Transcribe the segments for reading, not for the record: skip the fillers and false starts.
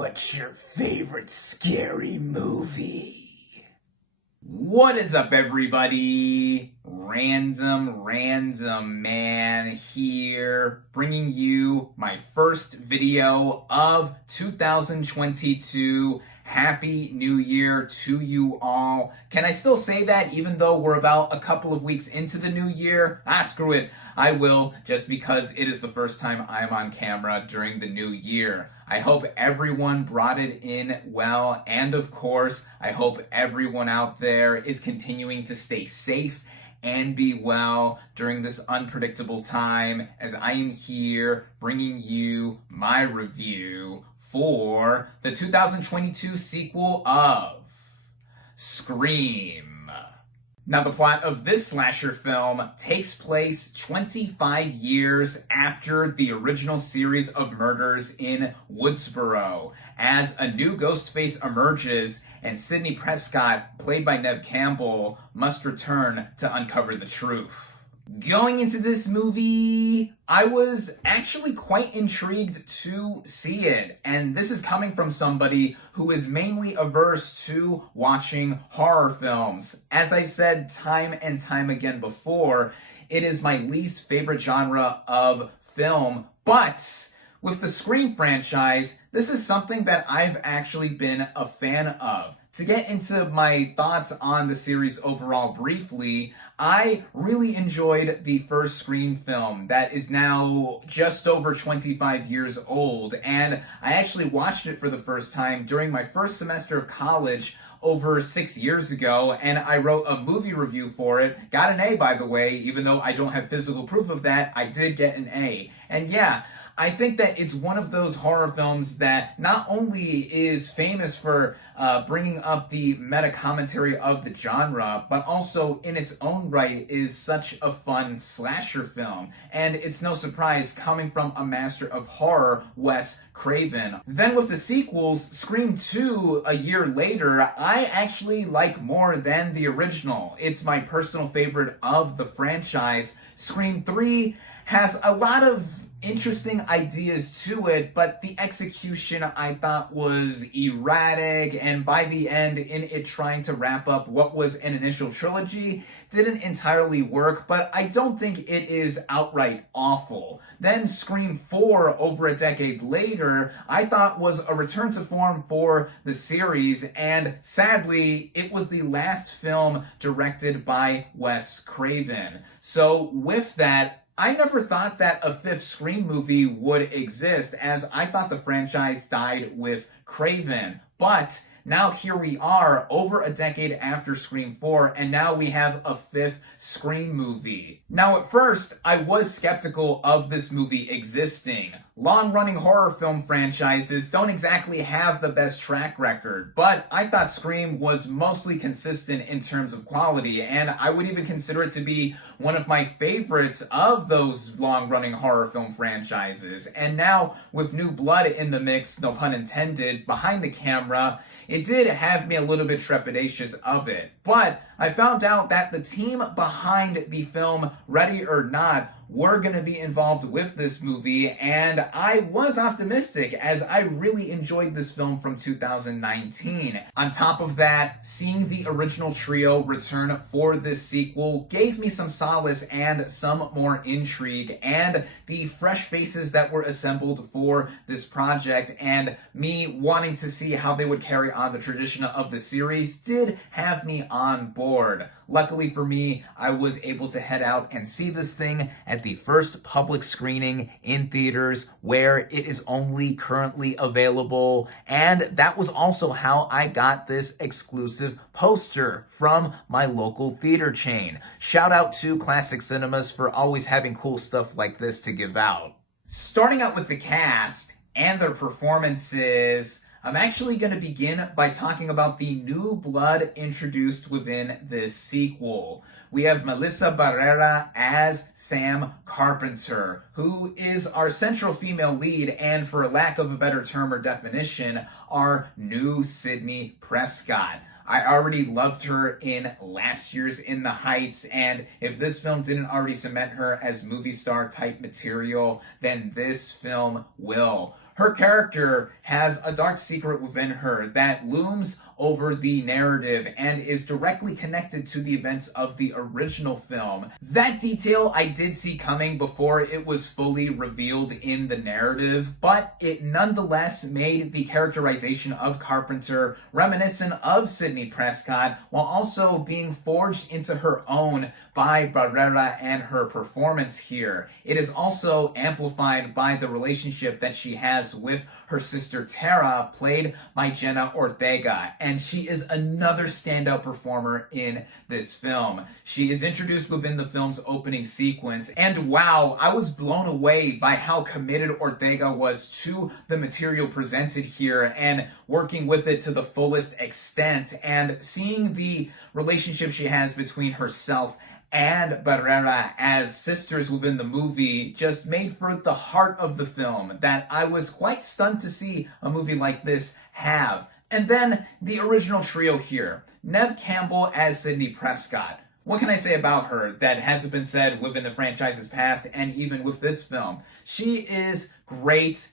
What's your favorite scary movie? What is up, everybody? RandomRandomMan here, bringing you my first video of 2022. Happy New Year to you all. Can I still say that even though we're about a couple of weeks into the new year? Screw it. I will, just because it is the first time I'm on camera during the new year. I hope everyone brought it in well, and of course, I hope everyone out there is continuing to stay safe and be well during this unpredictable time, as I am here bringing you my review for the 2022 sequel of Scream. Now, the plot of this slasher film takes place 25 years after the original series of murders in Woodsboro, as a new Ghostface emerges and Sidney Prescott, played by Neve Campbell, must return to uncover the truth. Going into this movie, I was actually quite intrigued to see it, and this is coming from somebody who is mainly averse to watching horror films. As I've said time and time again before, it is my least favorite genre of film, but with the Scream franchise, this is something that I've actually been a fan of. To get into my thoughts on the series overall briefly, I really enjoyed the first Scream film that is now just over 25 years old, and I actually watched it for the first time during my first semester of college over 6 years ago, and I wrote a movie review for it. Got an A, by the way. Even though I don't have physical proof of that, I did get an A. And yeah, I think that it's one of those horror films that not only is famous for bringing up the meta commentary of the genre, but also in its own right is such a fun slasher film. And it's no surprise coming from a master of horror, Wes Craven. Then with the sequels, Scream 2 a year later, I actually like more than the original. It's my personal favorite of the franchise. Scream 3 has a lot of interesting ideas to it, but the execution I thought was erratic, and by the end, in it trying to wrap up what was an initial trilogy, didn't entirely work, but I don't think it is outright awful. Then Scream 4, over a decade later, I thought was a return to form for the series, and sadly, it was the last film directed by Wes Craven. So with that, I never thought that a fifth Scream movie would exist, as I thought the franchise died with Craven. But now here we are, over a decade after Scream 4, and now we have a fifth Scream movie. Now, at first, I was skeptical of this movie existing. Long-running horror film franchises don't exactly have the best track record, but I thought Scream was mostly consistent in terms of quality, and I would even consider it to be one of my favorites of those long-running horror film franchises. And now, with new blood in the mix, no pun intended, behind the camera, it did have me a little bit trepidatious of it. But I found out that the team behind the film Ready or Not were going to be involved with this movie, and I was optimistic, as I really enjoyed this film from 2019. On top of that, seeing the original trio return for this sequel gave me some solace and some more intrigue, and the fresh faces that were assembled for this project and me wanting to see how they would carry on the tradition of the series did have me on board. Luckily for me, I was able to head out and see this thing at the first public screening in theaters where it is only currently available. And that was also how I got this exclusive poster from my local theater chain. Shout out to Classic Cinemas for always having cool stuff like this to give out. Starting out with the cast and their performances, I'm actually going to begin by talking about the new blood introduced within this sequel. We have Melissa Barrera as Sam Carpenter, who is our central female lead, and for lack of a better term or definition, our new Sidney Prescott. I already loved her in last year's In the Heights, and if this film didn't already cement her as movie star type material, then this film will. her character has a dark secret within her that looms over the narrative and is directly connected to the events of the original film. That detail I did see coming before it was fully revealed in the narrative, but it nonetheless made the characterization of Carpenter reminiscent of Sidney Prescott while also being forged into her own by Barrera and her performance here. It is also amplified by the relationship that she has with her sister Tara, played by Jenna Ortega, and she is another standout performer in this film. She is introduced within the film's opening sequence, and wow, I was blown away by how committed Ortega was to the material presented here and working with it to the fullest extent, and seeing the relationship she has between herself and Barrera as sisters within the movie just made for the heart of the film that I was quite stunned to see a movie like this have. And then the original trio here. Neve Campbell as Sidney Prescott. What can I say about her that hasn't been said within the franchise's past and even with this film? She is great.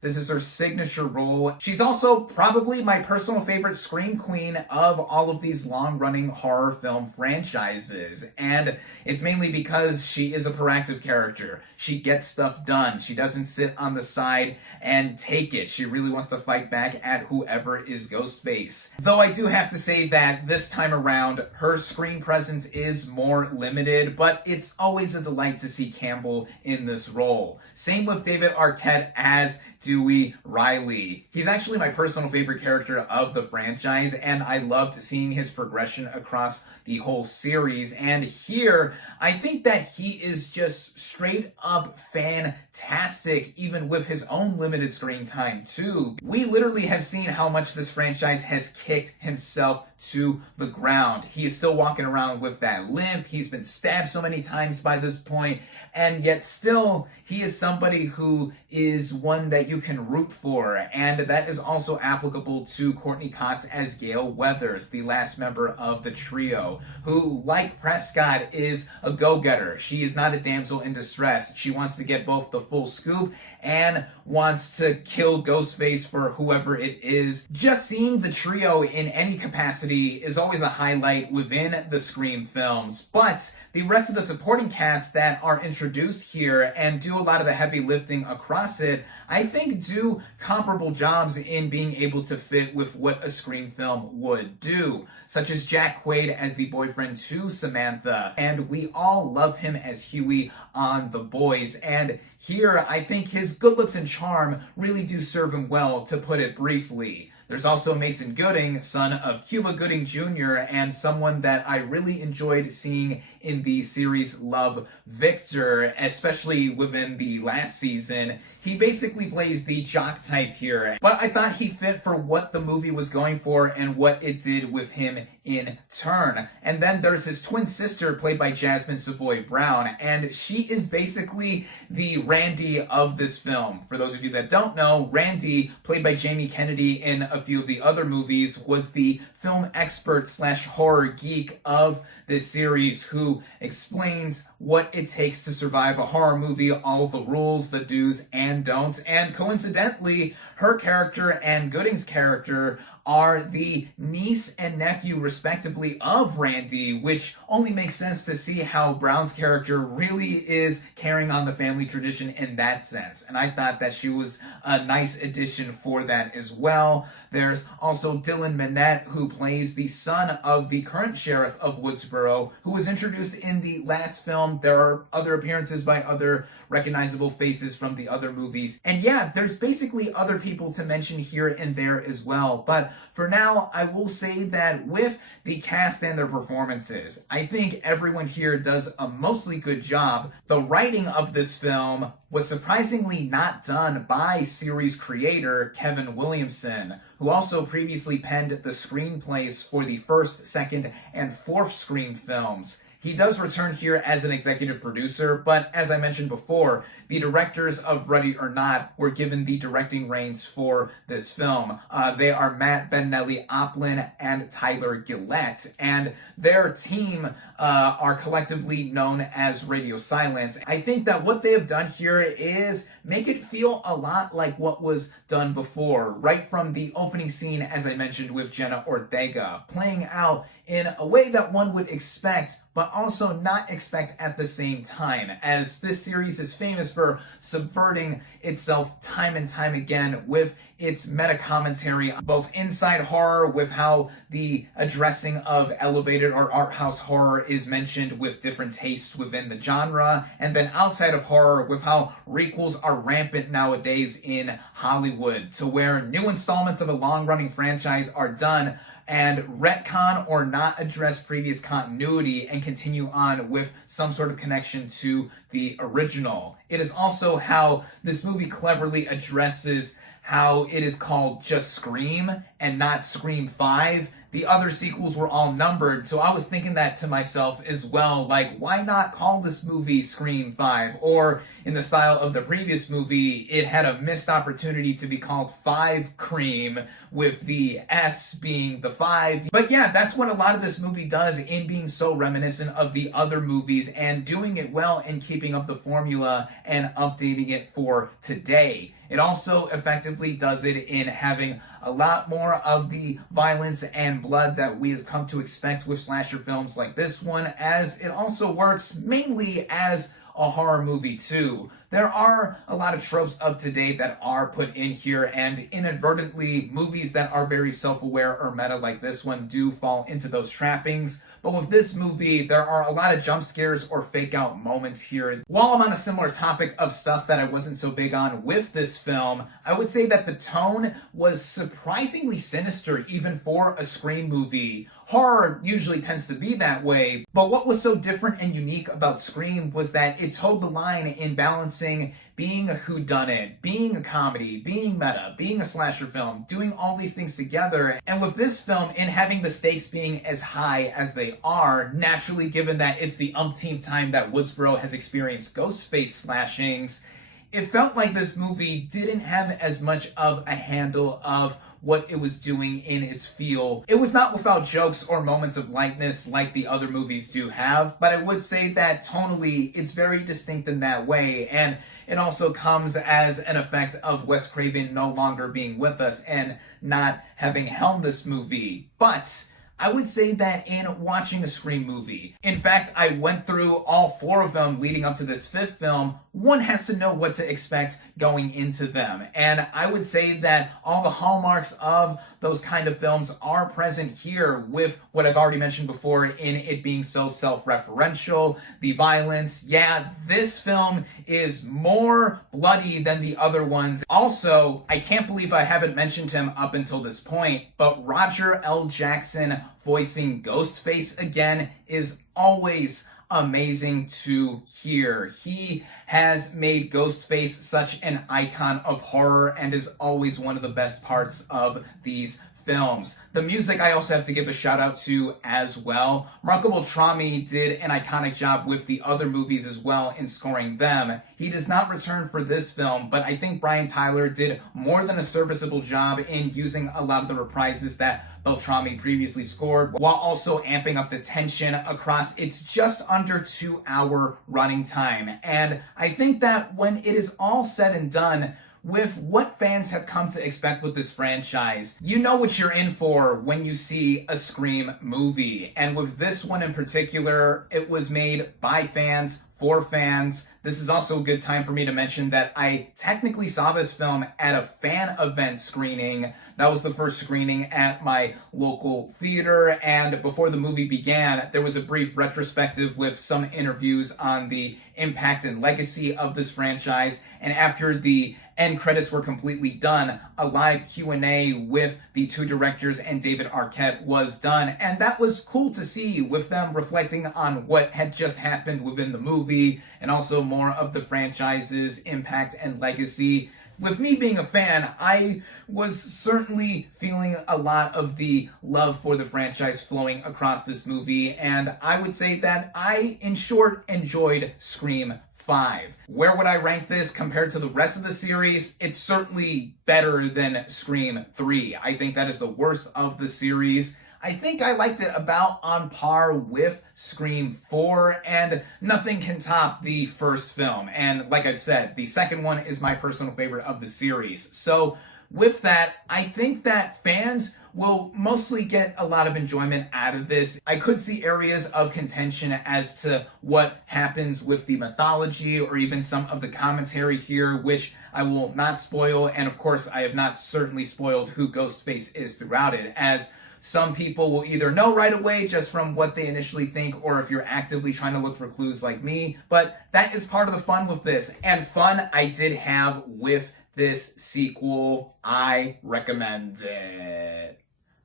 This is her signature role. She's also probably my personal favorite scream queen of all of these long-running horror film franchises. And it's mainly because she is a proactive character. She gets stuff done. She doesn't sit on the side and take it. She really wants to fight back at whoever is Ghostface. Though I do have to say that this time around, her screen presence is more limited, but it's always a delight to see Campbell in this role. Same with David Arquette as Dewey Riley. He's actually my personal favorite character of the franchise, and I loved seeing his progression across the whole series. And here, I think that he is just straight up fantastic, even with his own limited screen time too. We literally have seen how much this franchise has kicked himself to the ground. He is still walking around with that limp. He's been stabbed so many times by this point, and yet still he is somebody who is one that you can root for. And that is also applicable to Courtney Cox as Gail Weathers, the last member of the trio, who, like Prescott, is a go-getter. She is not a damsel in distress. She wants to get both the full scoop and wants to kill Ghostface for whoever it is. Just seeing the trio in any capacity is always a highlight within the Scream films, but the rest of the supporting cast that are introduced here and do a lot of the heavy lifting across it, I think do comparable jobs in being able to fit with what a Scream film would do, such as Jack Quaid as the boyfriend to Samantha, and we all love him as Huey on The Boys, and here I think his good looks and charm really do serve him well, to put it briefly. There's also Mason Gooding, son of Cuba Gooding Jr., and someone that I really enjoyed seeing in the series Love, Victor, especially within the last season. He basically plays the jock type here, but I thought he fit for what the movie was going for and what it did with him in turn. And then there's his twin sister, played by Jasmine Savoy Brown, and she is basically the Randy of this film. For those of you that don't know, Randy, played by Jamie Kennedy in a few of the other movies, was the film expert / horror geek of this series who explains what it takes to survive a horror movie, all of the rules, the do's and don'ts, and coincidentally, her character and Gooding's character are the niece and nephew, respectively, of Randy, which only makes sense to see how Brown's character really is carrying on the family tradition in that sense. And I thought that she was a nice addition for that as well. There's also Dylan Minnette, who plays the son of the current sheriff of Woodsboro, who was introduced in the last film. There are other appearances by other recognizable faces from the other movies. And yeah, there's basically other people to mention here and there as well. But for now, I will say that with the cast and their performances, I think everyone here does a mostly good job. The writing of this film was surprisingly not done by series creator Kevin Williamson, who also previously penned the screenplays for the first, second, and fourth Scream films. He He does return here as an executive producer, but as I mentioned before, the directors of Ready or Not were given the directing reins for this film. They are Matt Benelli-Oplin and Tyler Gillette, and their team are collectively known as Radio Silence. I think that what they have done here is make it feel a lot like what was done before, right from the opening scene, as I mentioned, with Jenna Ortega, playing out in a way that one would expect, but also not expect at the same time, as this series is famous for subverting itself time and time again with its meta-commentary, both inside horror with how the addressing of elevated or art house horror is mentioned with different tastes within the genre, and then outside of horror with how requels are rampant nowadays in Hollywood, to where new installments of a long-running franchise are done and retcon or not address previous continuity and continue on with some sort of connection to the original. It is also how this movie cleverly addresses how it is called just Scream and not Scream 5. The other sequels were all numbered, so I was thinking that to myself as well, like, why not call this movie Scream 5? Or, in the style of the previous movie, it had a missed opportunity to be called 5 Cream, with the S being the 5. But yeah, that's what a lot of this movie does in being so reminiscent of the other movies and doing it well in keeping up the formula and updating it for today. It also effectively does it in having a lot more of the violence and blood that we have come to expect with slasher films like this one, as it also works mainly as a horror movie too. There are a lot of tropes of today that are put in here, and inadvertently, movies that are very self-aware or meta like this one do fall into those trappings. But with this movie, there are a lot of jump scares or fake out moments here. While I'm on a similar topic of stuff that I wasn't so big on with this film, I would say that the tone was surprisingly sinister even for a Scream movie. Horror usually tends to be that way, but what was so different and unique about Scream was that it toed the line in balancing being a whodunit, being a comedy, being meta, being a slasher film, doing all these things together. And with this film, in having the stakes being as high as they are, naturally given that it's the umpteenth time that Woodsboro has experienced Ghostface slashings, it felt like this movie didn't have as much of a handle of what it was doing in its feel. It was not without jokes or moments of lightness like the other movies do have, but I would say that tonally, it's very distinct in that way, and it also comes as an effect of Wes Craven no longer being with us and not having helmed this movie. But I would say that in watching a Scream movie, in fact, I went through all 4 of them leading up to this 5th film, one has to know what to expect going into them. And I would say that all the hallmarks of those kind of films are present here, with what I've already mentioned before in it being so self-referential, the violence. Yeah, this film is more bloody than the other ones. Also, I can't believe I haven't mentioned him up until this point, but Roger L. Jackson voicing Ghostface again is always amazing to hear. He has made Ghostface such an icon of horror and is always one of the best parts of these films. The music I also have to give a shout out to as well. Marco Beltrami did an iconic job with the other movies as well in scoring them. He does not return for this film, but I think Brian Tyler did more than a serviceable job in using a lot of the reprises that Beltrami previously scored, while also amping up the tension across its just under 2-hour running time. And I think that when it is all said and done, with what fans have come to expect with this franchise, you know what you're in for when you see a Scream movie. And with this one in particular, it was made by fans, for fans. This is also a good time for me to mention that I technically saw this film at a fan event screening. That was the first screening at my local theater, and before the movie began, there was a brief retrospective with some interviews on the impact and legacy of this franchise, and after the end credits were completely done, a live Q&A with the 2 directors and David Arquette was done, and that was cool to see, with them reflecting on what had just happened within the movie, and also more of the franchise's impact and legacy. with me being a fan, I was certainly feeling a lot of the love for the franchise flowing across this movie, and I would say that I, in short, enjoyed Scream 5. Where would I rank this compared to the rest of the series? It's certainly better than Scream 3. I think that is the worst of the series. I think I liked it about on par with Scream 4, and nothing can top the first film. And like I've said, the second one is my personal favorite of the series. So with that, I think that fans will mostly get a lot of enjoyment out of this. I could see areas of contention as to what happens with the mythology or even some of the commentary here, which I will not spoil. And of course, I have not certainly spoiled who Ghostface is throughout it, as some people will either know right away just from what they initially think, or if you're actively trying to look for clues like me. But that is part of the fun with this. And fun I did have with this sequel. I recommend it.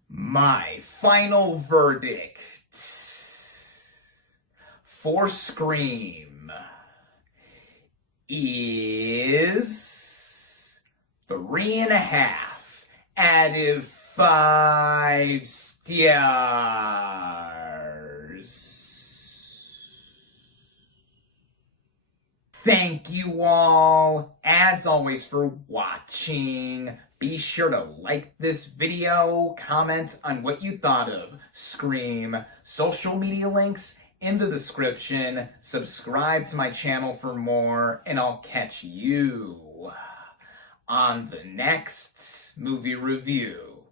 My final verdict for Scream is 3.5 out of 5 stars. Thank you all, as always, for watching. Be sure to like this video, comment on what you thought of Scream, social media links in the description, subscribe to my channel for more, and I'll catch you on the next movie review.